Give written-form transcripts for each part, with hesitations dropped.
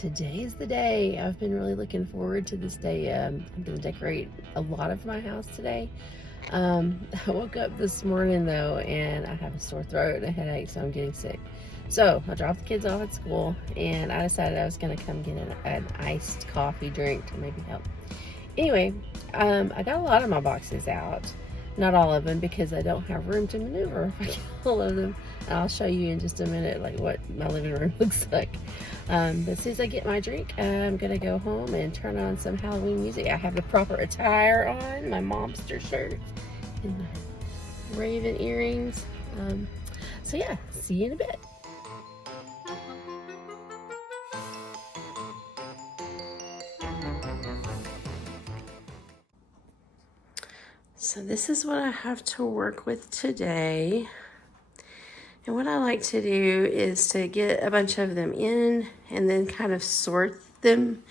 Today is the day. I've been really looking forward to this day. I'm going to decorate a lot of my house today. I woke up this morning though and I have a sore throat and a headache, so I'm getting sick. So I dropped the kids off at school and I decided I was going to come get an iced coffee drink to maybe help. Anyway, I got a lot of my boxes out. Not all of them, because I don't have room to maneuver if I get all of them. And I'll show you in just a minute like what my living room looks like. But as soon as I get my drink, I'm gonna go home and turn on some Halloween music. I have the proper attire on, my mobster shirt and my raven earrings. So yeah, see you in a bit. So this is what I have to work with today. And what I like to do is to get a bunch of them in and then kind of sort them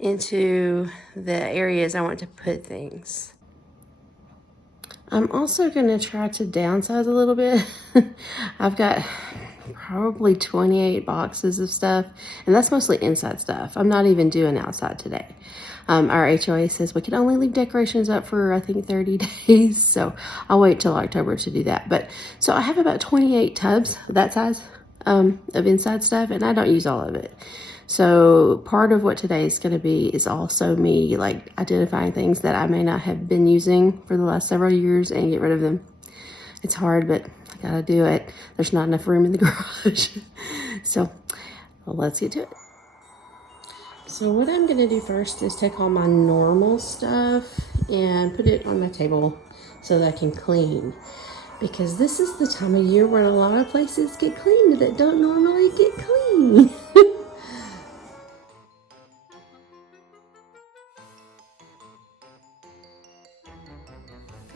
into the areas I want to put things. I'm also going to try to downsize a little bit. I've got probably 28 boxes of stuff, and that's mostly inside stuff. I'm not even doing outside today. Our HOA says we can only leave decorations up for, I think, 30 days, so I'll wait till October to do that. But so I have about 28 tubs that size of inside stuff, and I don't use all of it. So part of what today is going to be is also me like identifying things that I may not have been using for the last several years and get rid of them. It's hard, but I gotta do it. There's not enough room in the garage. So let's get to it. So what I'm gonna do first is take all my normal stuff and put it on my table so that I can clean. Because this is the time of year when a lot of places get cleaned that don't normally get clean.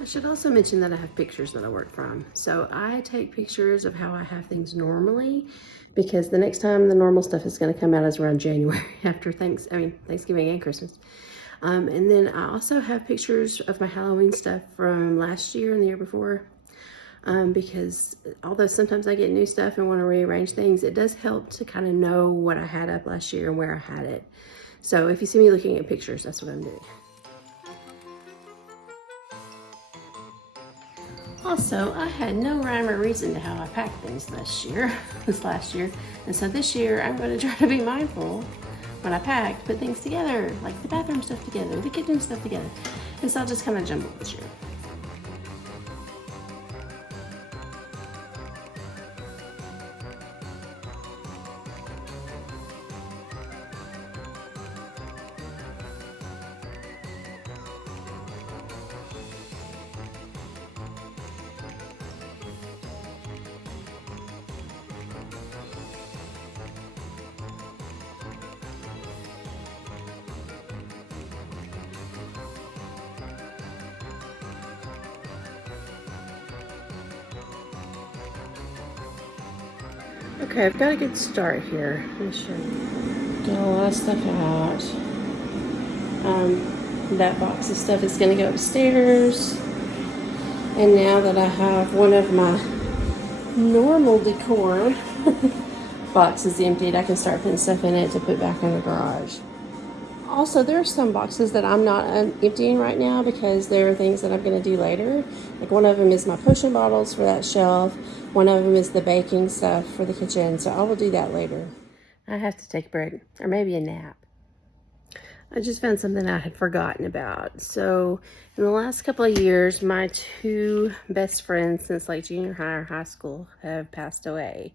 I should also mention that I have pictures that I work from. So I take pictures of how I have things normally, because the next time the normal stuff is going to come out is around January after Thanksgiving and Christmas. And then I also have pictures of my Halloween stuff from last year and the year before. Because although sometimes I get new stuff and want to rearrange things, it does help to kind of know what I had up last year and where I had it. So if you see me looking at pictures, that's what I'm doing. Also, I had no rhyme or reason to how I packed things this last year. And so this year, I'm going to try to be mindful when I pack, put things together, like the bathroom stuff together, the kitchen stuff together. And so I'll just kind of jumble this year. Okay, I've got a good start here. Let me show you. Get a lot of stuff out. That box of stuff is going to go upstairs. And now that I have one of my normal decor boxes emptied, I can start putting stuff in it to put back in the garage. Also, there are some boxes that I'm not emptying right now because there are things that I'm going to do later. Like one of them is my potion bottles for that shelf. One of them is the baking stuff for the kitchen. So I will do that later. I have to take a break, or maybe a nap. I just found something I had forgotten about. So in the last couple of years, my two best friends since like junior high or high school have passed away.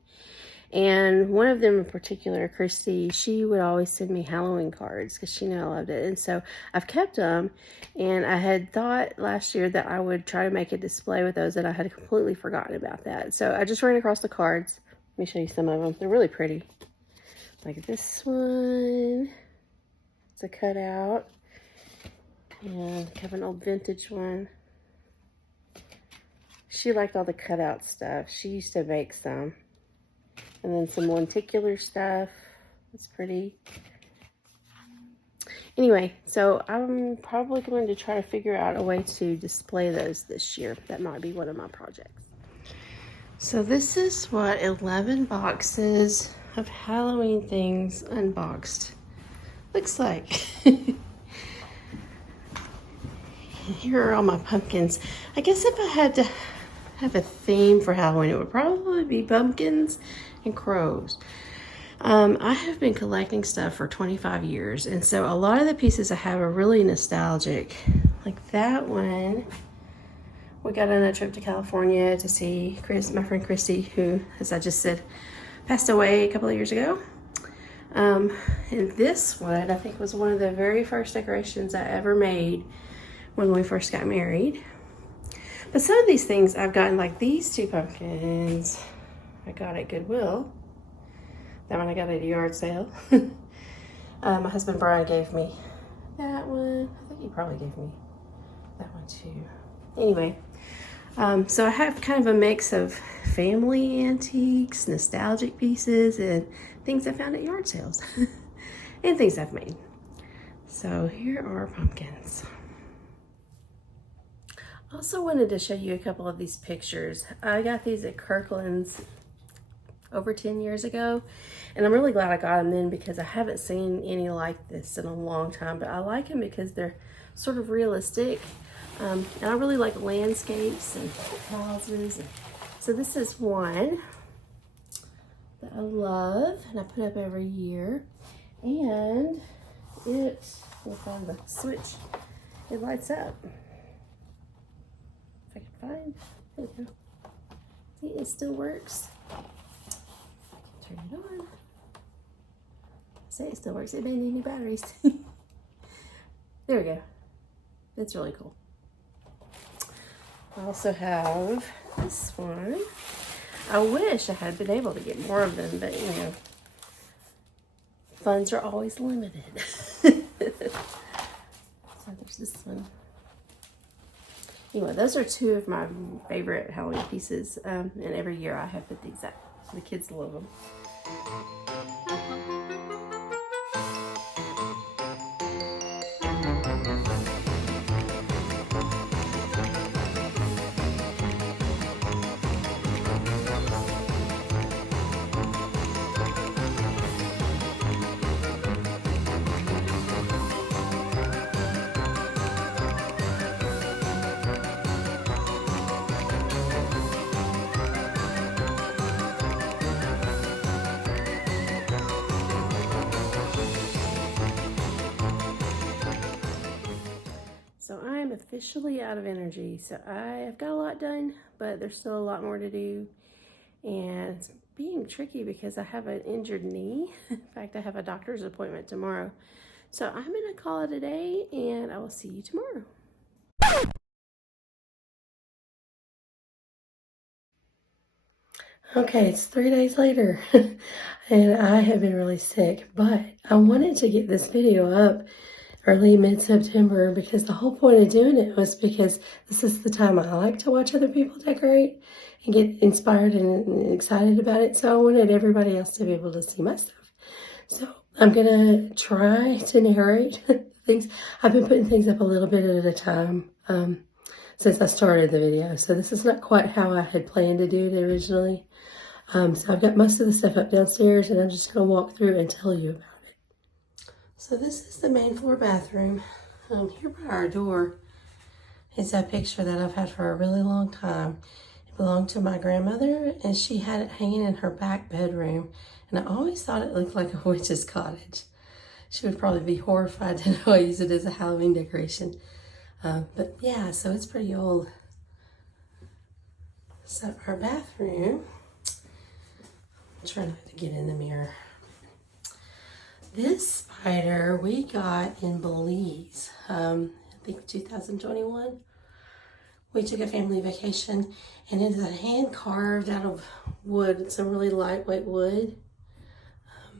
And one of them in particular, Christy, she would always send me Halloween cards because she knew I loved it. And so I've kept them. And I had thought last year that I would try to make a display with those, and I had completely forgotten about that. So I just ran across the cards. Let me show you some of them. They're really pretty. Like this one. It's a cutout. And I have an old vintage one. She liked all the cutout stuff. She used to make some. And then some lenticular stuff. It's pretty. Anyway, so I'm probably going to try to figure out a way to display those this year. That might be one of my projects. So this is what 11 boxes of Halloween things unboxed. Looks like. Here are all my pumpkins. I guess if I had to have a theme for Halloween, it would probably be pumpkins and crows. I have been collecting stuff for 25 years, and so a lot of the pieces I have are really nostalgic. Like that one, we got on a trip to California to see my friend Christy, who, as I just said, passed away a couple of years ago. And this one, I think, was one of the very first decorations I ever made when we first got married. But some of these things I've gotten, like these two pumpkins, I got at Goodwill. That one I got at a yard sale. My husband Brian gave me that one. I think he probably gave me that one too. Anyway, so I have kind of a mix of family antiques, nostalgic pieces, and things I found at yard sales. And things I've made. So here are pumpkins. Also wanted to show you a couple of these pictures. I got these at Kirkland's over 10 years ago, and I'm really glad I got them then because I haven't seen any like this in a long time, but I like them because they're sort of realistic, and I really like landscapes and houses. So this is one that I love and I put up every year, and we'll find the switch, it lights up. If I can find, there we go. See, it still works. Turn it on. Say it still works. It may need new batteries. There we go. It's really cool. I also have this one. I wish I had been able to get more of them, but you know, funds are always limited. So there's this one. Anyway, those are two of my favorite Halloween pieces, and every year I have put these up. The kids love them. So I am officially out of energy. So I have got a lot done, but there's still a lot more to do. And it's being tricky because I have an injured knee. In fact, I have a doctor's appointment tomorrow. So I'm gonna call it a day, and I will see you tomorrow. Okay, it's 3 days later, and I have been really sick, but I wanted to get this video up early mid-September because the whole point of doing it was because this is the time I like to watch other people decorate and get inspired and excited about it. So I wanted everybody else to be able to see my stuff. So I'm gonna try to narrate things. I've been putting things up a little bit at a time since I started the video. So this is not quite how I had planned to do it originally. So I've got most of the stuff up downstairs, and I'm just gonna walk through and tell you about it. So this is the main floor bathroom. Here by our door is a picture that I've had for a really long time. It belonged to my grandmother, and she had it hanging in her back bedroom. And I always thought it looked like a witch's cottage. She would probably be horrified to know I use it as a Halloween decoration. But yeah, so it's pretty old. So our bathroom, I'll try not to get in the mirror. This spider we got in Belize, I think 2021. We took a family vacation, and it is a hand carved out of wood. It's a really lightweight wood,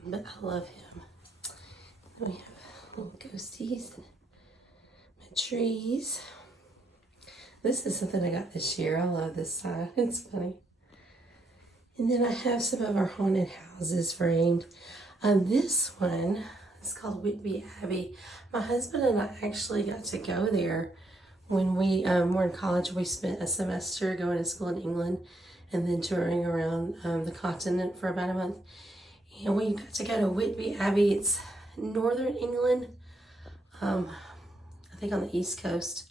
but I love him. And we have little ghosties and my trees. This is something I got this year. I love this sign. It's funny. And then I have some of our haunted houses framed. This one is called Whitby Abbey. My husband and I actually got to go there when we were in college. We spent a semester going to school in England and then touring around the continent for about a month. And we got to go to Whitby Abbey. It's northern England, I think on the East Coast.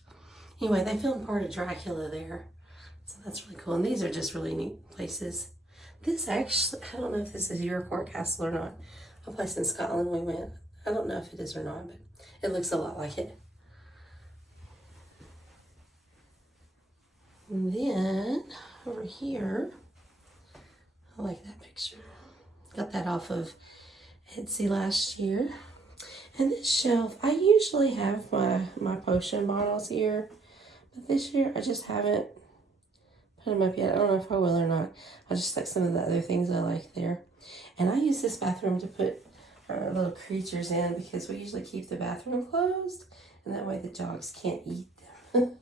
Anyway, they filmed part of Dracula there. So that's really cool. And these are just really neat places. This actually, I don't know if this is Eurocourt Castle or not. A place in Scotland we went. I don't know if it is or not, but it looks a lot like it. And then over here, I like that picture. Got that off of Etsy last year. And this shelf, I usually have my potion bottles here, but this year I just haven't put them up yet. I don't know if I will or not. I just like some of the other things I like there. And I use this bathroom to put our little creatures in because we usually keep the bathroom closed, and that way the dogs can't eat them.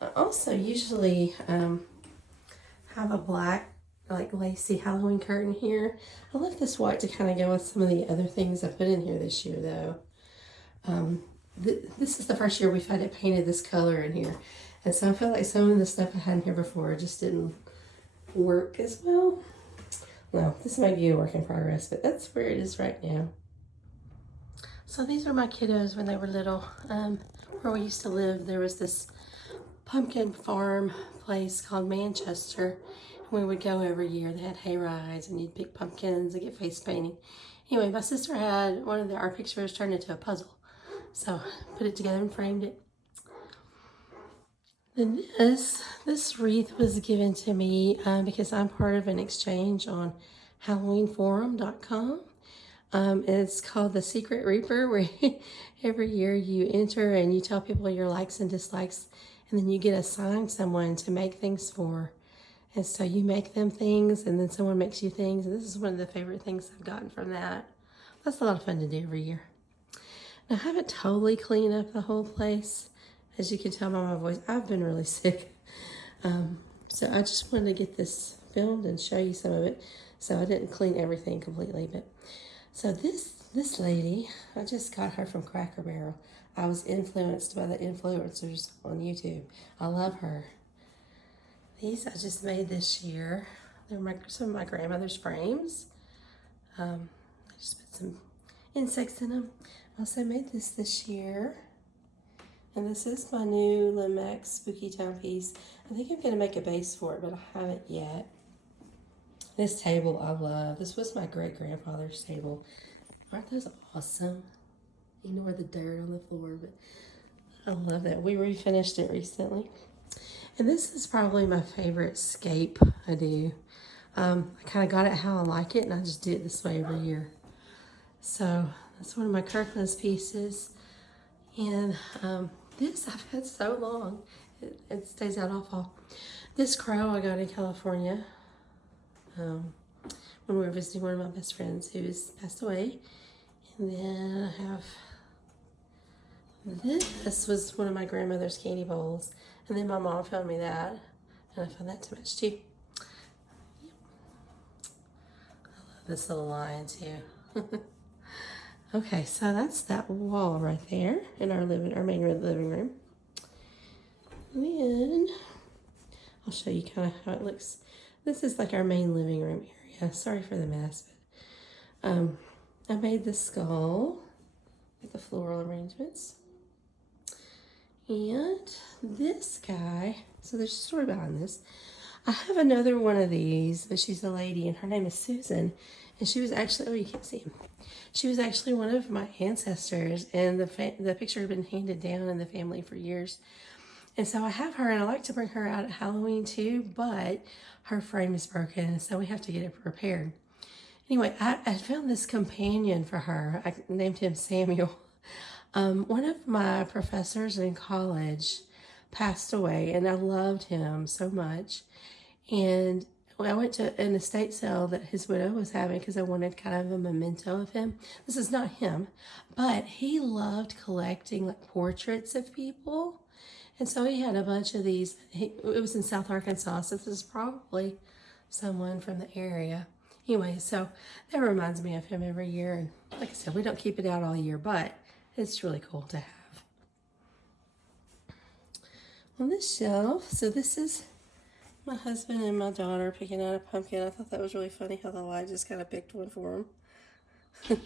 I also usually have a black, like lacy Halloween curtain here. I left this white to kind of go with some of the other things I put in here this year, though. This is the first year we've had it painted this color in here. And so I feel like some of the stuff I had in here before just didn't work as well. Well, this might be a work in progress, but that's where it is right now. So these are my kiddos when they were little. Where we used to live, there was this pumpkin farm place called Manchester. And we would go every year. They had hay rides, and you'd pick pumpkins and get face painting. Anyway, my sister had one of our pictures turned into a puzzle. So I put it together and framed it. Then this wreath was given to me because I'm part of an exchange on HalloweenForum.com. It's called The Secret Reaper, where every year you enter and you tell people your likes and dislikes, and then you get assigned someone to make things for. And so you make them things, and then someone makes you things. And this is one of the favorite things I've gotten from that. That's a lot of fun to do every year. Now, I haven't totally cleaned up the whole place. As you can tell by my voice, I've been really sick. So I just wanted to get this filmed and show you some of it. So I didn't clean everything completely. But so this lady, I just got her from Cracker Barrel. I was influenced by the influencers on YouTube. I love her. These I just made this year. They're some of my grandmother's frames. I just put some insects in them. I also made this year. And this is my new Limex Spooky Town piece. I think I'm going to make a base for it, but I haven't yet. This table I love. This was my great-grandfather's table. Aren't those awesome? Ignore the dirt on the floor, but I love that. We refinished it recently. And this is probably my favorite scape I do. I kind of got it how I like it, and I just do it this way every year. So that's one of my Kirkland's pieces. And this I've had so long. It stays out all fall. This crow I got in California when we were visiting one of my best friends who has passed away. And then I have this was one of my grandmother's candy bowls. And then my mom found me that. And I found that to match too. I love this little lion too. Okay, so that's that wall right there in our main living room. And then I'll show you kind of how it looks. This is like our main living room area. Sorry for the mess, but I made the skull with the floral arrangements. And this guy, so there's a story behind this. I have another one of these, but she's a lady, and her name is Susan. And she was actually, oh, you can't see him. She was actually one of my ancestors, and the picture had been handed down in the family for years. And so I have her, and I like to bring her out at Halloween too, but her frame is broken, so we have to get it repaired. Anyway, I found this companion for her. I named him Samuel. One of my professors in college passed away, and I loved him so much. And I went to an estate sale that his widow was having because I wanted kind of a memento of him. This is not him, but he loved collecting like portraits of people. And so he had a bunch of these. It was in South Arkansas, so this is probably someone from the area. Anyway, so that reminds me of him every year. And like I said, we don't keep it out all year, but it's really cool to have. On this shelf, so this is My husband and my daughter picking out a pumpkin. I thought that was really funny how the light just kind of picked one for him.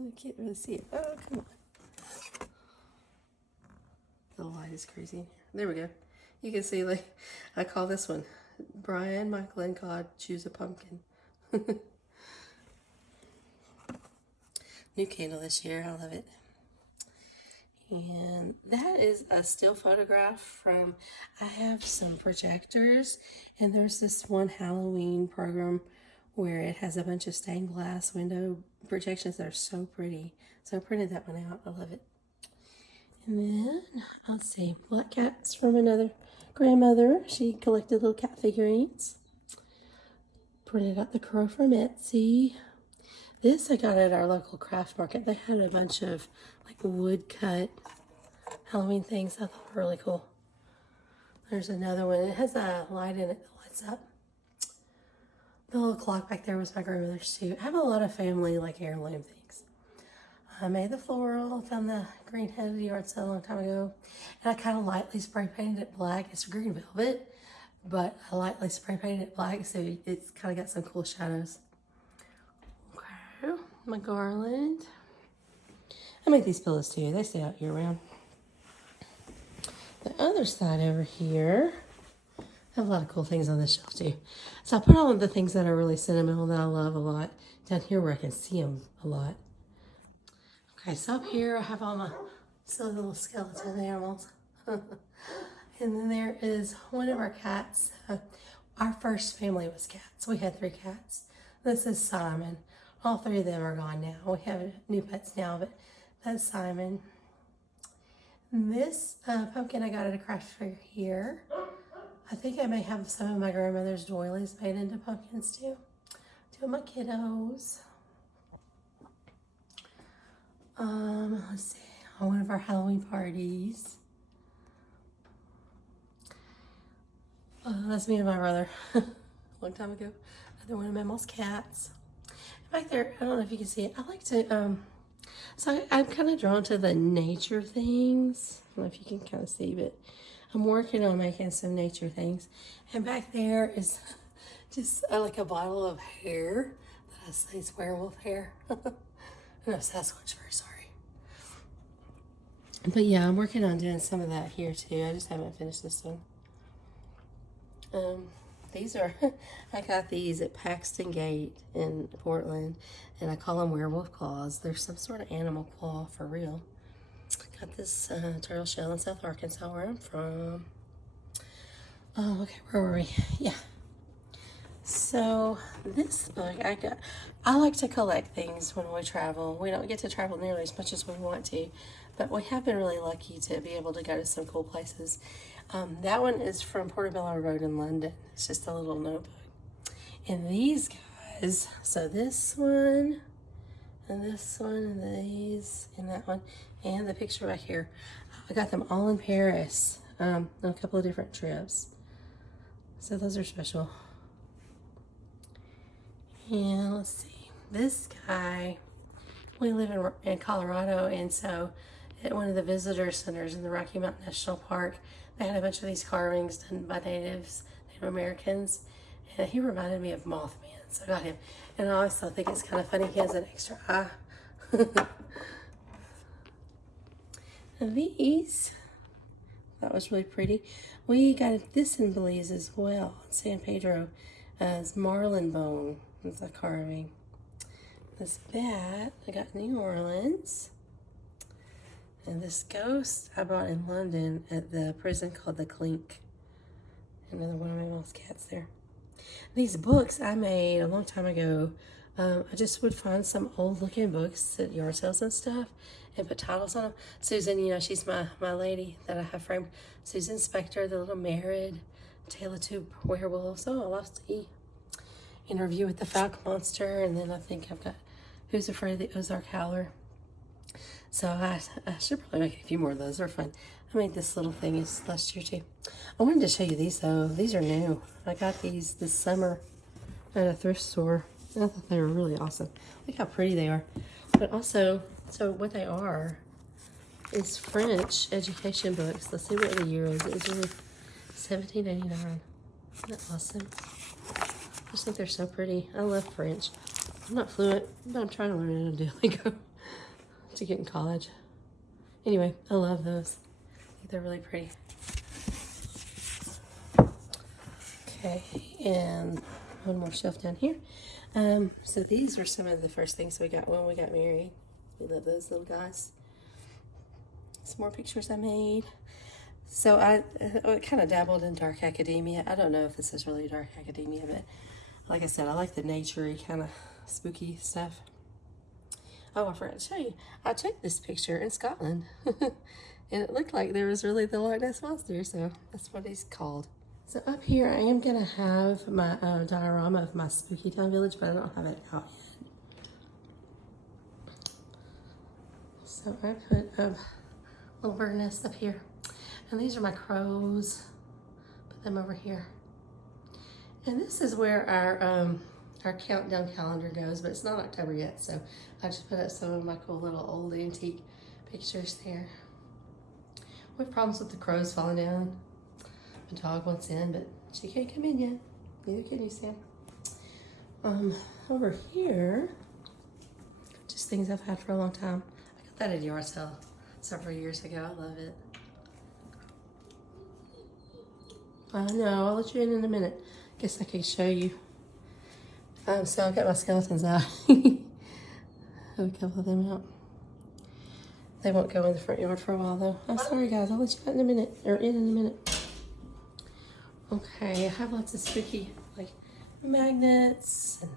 I can't really see it. Oh, come on. The light is crazy. There we go. You can see, like, I call this one Brian, Michael, and God Choose a Pumpkin. New candle this year. I love it. And that is a still photograph from, I have some projectors, and there's this one Halloween program where it has a bunch of stained glass window projections that are so pretty. So I printed that one out. I love it. And then, let's see, black cats from another grandmother. She collected little cat figurines. Printed out the crow from Etsy. This I got at our local craft market. They had a bunch of like wood cut Halloween things. I thought were really cool. There's another one. It has a light in it that lights up. The little clock back there was my grandmother's too. I have a lot of family like heirloom things. I made the floral, found the green head at the yard sale a long time ago. And I kind of lightly spray painted it black. It's green velvet, but I lightly spray painted it black so it's kind of got some cool shadows. Okay, my garland. I make these pillows too. They stay out year round. The other side over here, I have a lot of cool things on this shelf too. So I put all of the things that are really sentimental that I love a lot down here where I can see them a lot. Okay, so up here I have all my silly little skeleton animals. And then there is one of our cats. Our first family was cats. We had 3 cats. This is Simon. All 3 of them are gone now. We have new pets now, but that's Simon. This pumpkin I got at a craft fair here. I think I may have some of my grandmother's doilies made into pumpkins too. 2 of my kiddos. Let's see, on one of our Halloween parties. That's me and my brother. A long time ago. Another one of Mama's cats. Back there, I don't know if you can see it. I like to, so I'm kind of drawn to the nature things. I don't know if you can kind of see, but I'm working on making some nature things. And back there is just like a bottle of hair that I say is werewolf hair. No, Sasquatch, very sorry. But yeah, I'm working on doing some of that here too. I just haven't finished this one. These are, I got these at Paxton Gate in Portland, and I call them werewolf claws. They're some sort of animal claw for real. Got this turtle shell in South Arkansas, where I'm from. Oh, okay, where were we? Yeah. So this book I like to collect things when we travel. We don't get to travel nearly as much as we want to, but we have been really lucky to be able to go to some cool places. That one is from Portobello Road in London. It's just a little notebook. And these guys, so this one, and this one, and these, and that one, and the picture back here. I got them all in Paris on a couple of different trips. So those are special. And let's see, this guy, we live in Colorado, and so at one of the visitor centers in the Rocky Mountain National Park, they had a bunch of these carvings done by Native Americans, and he reminded me of Mothman, so I got him. And I also think it's kind of funny he has an extra eye. And these, that was really pretty. We got this in Belize as well, in San Pedro, as marlin bone. It's a carving. This bat I got in New Orleans. And this ghost I bought in London at the prison called the Clink. Another one of my mom's cats there. These books I made a long time ago. I just would find some old looking books at yard sales and stuff and put titles on them. Susan, you know, she's my lady that I have framed. Susan Spector, The Little Married, Tale of Two Werewolves. Oh, I lost E. Interview with the Falcon Monster, and then I think I've got Who's Afraid of the Ozark Howler. So I should probably make a few more of those. They're fun. I made this little thing last year too. I wanted to show you these though. These are new. I got these this summer at a thrift store. I thought they were really awesome. Look how pretty they are. But also, so what they are is French education books. Let's see what the year is. It was really $17.89. Isn't that awesome? I just think they're so pretty. I love French. I'm not fluent, but I'm trying to learn it on Duolingo to get in college. Anyway, I love those. I think they're really pretty. Okay, and one more shelf down here. So these were some of the first things we got when we got married. We love those little guys. Some more pictures I made. So I kind of dabbled in dark academia. I don't know if this is really dark academia, but like I said, I like the nature-y kind of spooky stuff. Oh, I forgot to show you. I took this picture in Scotland. And it looked like there was really the Loch Ness Monster, so that's what he's called. So up here, I am going to have my diorama of my Spooky Town village, but I don't have it out yet. So I put a little bird nest up here. And these are my crows. Put them over here. And this is where our countdown calendar goes, but it's not October yet, so I just put up some of my cool little old antique pictures there. We have problems with the crows falling down. The dog wants in, but she can't come in yet. Neither can you, Sam. Over here, just things I've had for a long time. I got that at a yard sale several years ago. I love it. I know, I'll let you in a minute. Guess I can show you. So I've got my skeletons out. I have a couple of them out. They won't go in the front yard for a while though. I'm sorry guys, I'll let you out in a minute, or in a minute. Okay, I have lots of spooky, like, magnets and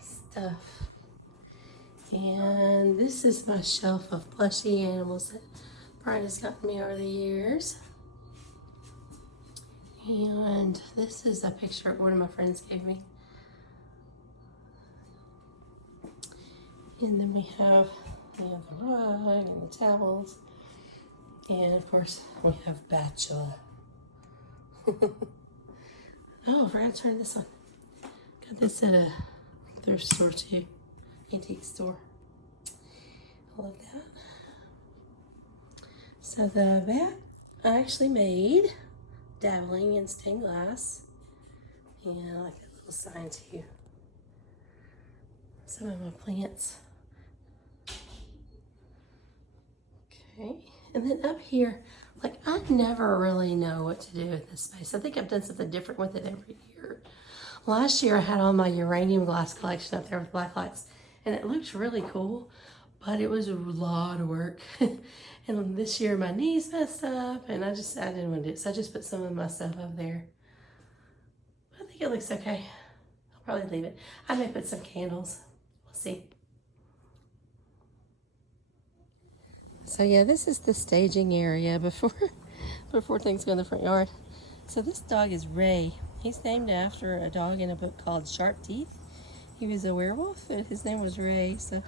stuff. And this is my shelf of plushy animals that Brian has gotten me over the years. And this is a picture one of my friends gave me. And then we have the rug and the towels. And of course, we have Bachelor. Oh, I forgot to turn this on. Got this at a thrift store too. Antique store. I love that. So the bat I actually made, dabbling in stained glass. And I like that little sign too. Some of my plants. Okay, and then up here, like, I never really know what to do with this space. I think I've done something different with it every year. Last year I had all my uranium glass collection up there with black lights, and it looked really cool, but it was a lot of work. And this year my knees messed up, and I didn't want to do it, so I just put some of my stuff up there. I think it looks okay. I'll probably leave it. I may put some candles. We'll see. So yeah, this is the staging area before things go in the front yard. So this dog is Ray. He's named after a dog in a book called Sharp Teeth. He was a werewolf and his name was Ray. So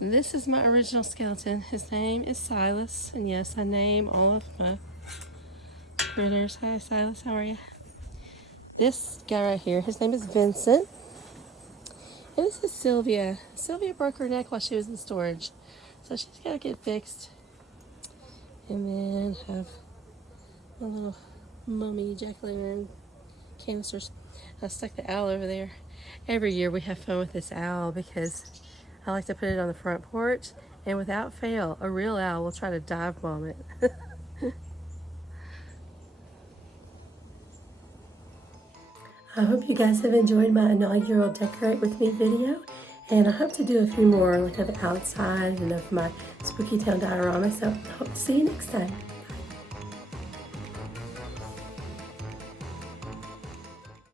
this is my original skeleton. His name is Silas. And yes, I name all of my critters. Hi Silas, how are you? This guy right here, his name is Vincent. And this is Sylvia. Sylvia broke her neck while she was in storage. So she's got to get fixed. And then have a little mummy jack-o'-lantern canisters. I stuck the owl over there. Every year we have fun with this owl because I like to put it on the front porch. And without fail, a real owl will try to dive bomb it. I hope you guys have enjoyed my inaugural Decorate With Me video. And I hope to do a few more, like of outside and of my Spooky Town diorama. So I hope to see you next time.